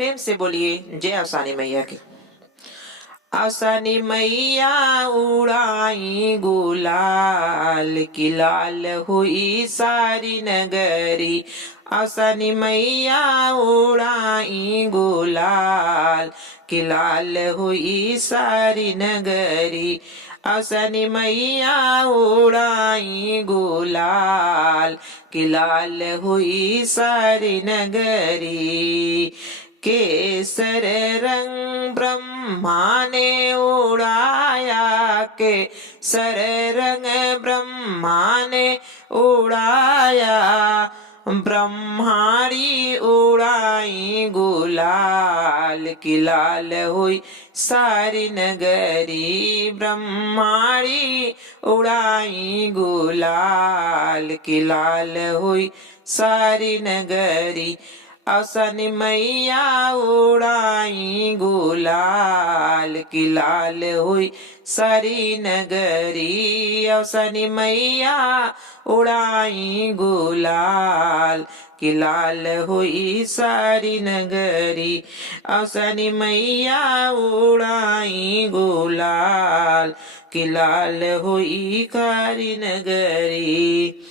प्रेम से बोलिए जय अवसानी मैया की। अवसानी मैया उड़ाई गुलाल की लाल हुई सारी नगरी। अवसानी मैया उड़ाई गुलाल की लाल हुई सारी नगरी। अवसानी मैया उड़ाई गुलाल की लाल हुई सारी नगरी। केसर रंग ब्रह्मा ने उड़ाया, केसर रंग ब्रह्मा ने उड़ाया। ब्रह्माड़ी उड़ाई गुलाल की लाल हुई सारी नगरी। ब्रह्माड़ी उड़ाई गुलाल की लाल हुई सारी नगरी। अवसानी मैया उड़ाई गुलाल की लाल हुई सारी नगरी। अवसानी मैया उड़ाई गुलाल की लाल हुई सारी नगरी। अवसानी मैया उड़ाई गुलाल की लाल हुई सारी नगरी।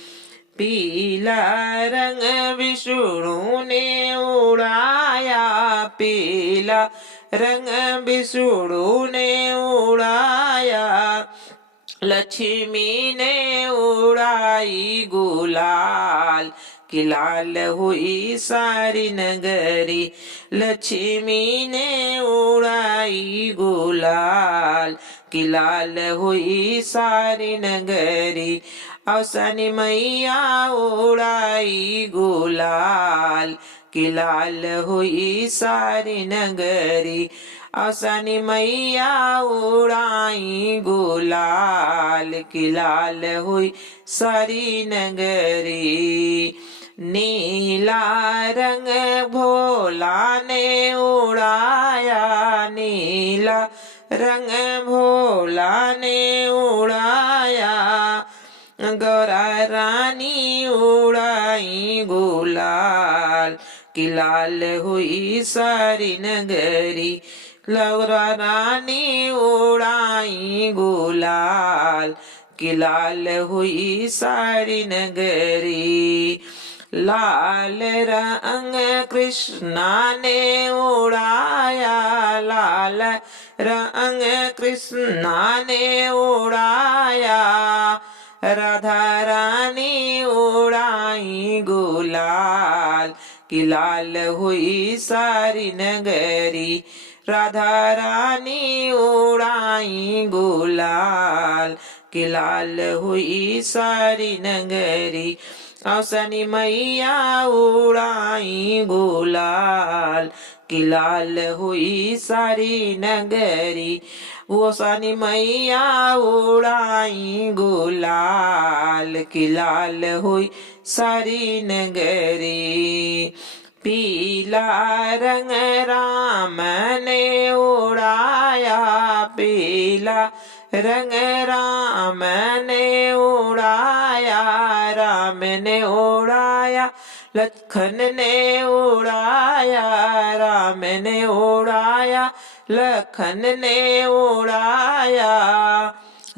पीला रंग विष्णु ने उड़ाया, पीला रंग विष्णु ने उड़ाया। लक्ष्मी ने उड़ाई गुलाल की लाल हुई सारी नगरी। लक्ष्मी ने उड़ाई गुलाल की लाल हुई सारी नगरी। अवसानी मैया उड़ाई गुलाल की लाल हुई सारी नगरी। अवसानी मैया उड़ाई गुलाल की लाल हुई सारी नगरी। नीला रंग भोला ने उड़ाया, नीला रंग भोला ने उड़ाया। गौरा रानी उड़ाई गुलाल की लाल हुई सारी नगरी। गौरा रानी उड़ाई गुलाल की लाल हुई सारी नगरी। लाल रंग कृष्णा ने उड़ाया, लाल रंग कृष्णा ने उड़ाया। राधा रानी उड़ाई गुलाल की लाल हुई सारी नगरी। राधा रानी उड़ाई गुलाल की लाल हुई सारी नगरी। अवसानी मैया उड़ाई गुलाल की लाल हुई सारी नगरी। अवसानी मैया उड़ाई गुलाल की लाल हुई सारी नगरी। पीला रंग राम ने उड़ाया, पीला रंग राम ने उड़ाया। राम ने उड़ाया, लखन ने उड़ाया। राम ने उड़ाया, लखन ने उड़ाया।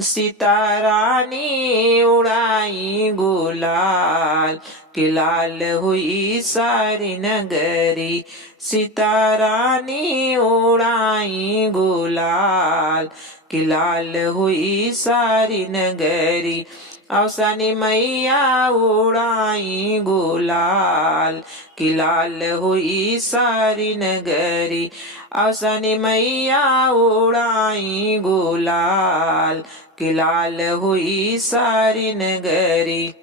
सीता रानी उड़ाई गुलाल की लाल हुई सारी नगरी। सीता रानी उड़ाई गुलाल की लाल हुई सारी नगरी। अवसानी मैया उड़ाई गुलाल की लाल हुई सारी नगरी। अवसानी मैया उड़ाई गुलाल की लाल हुई सारी नगरी।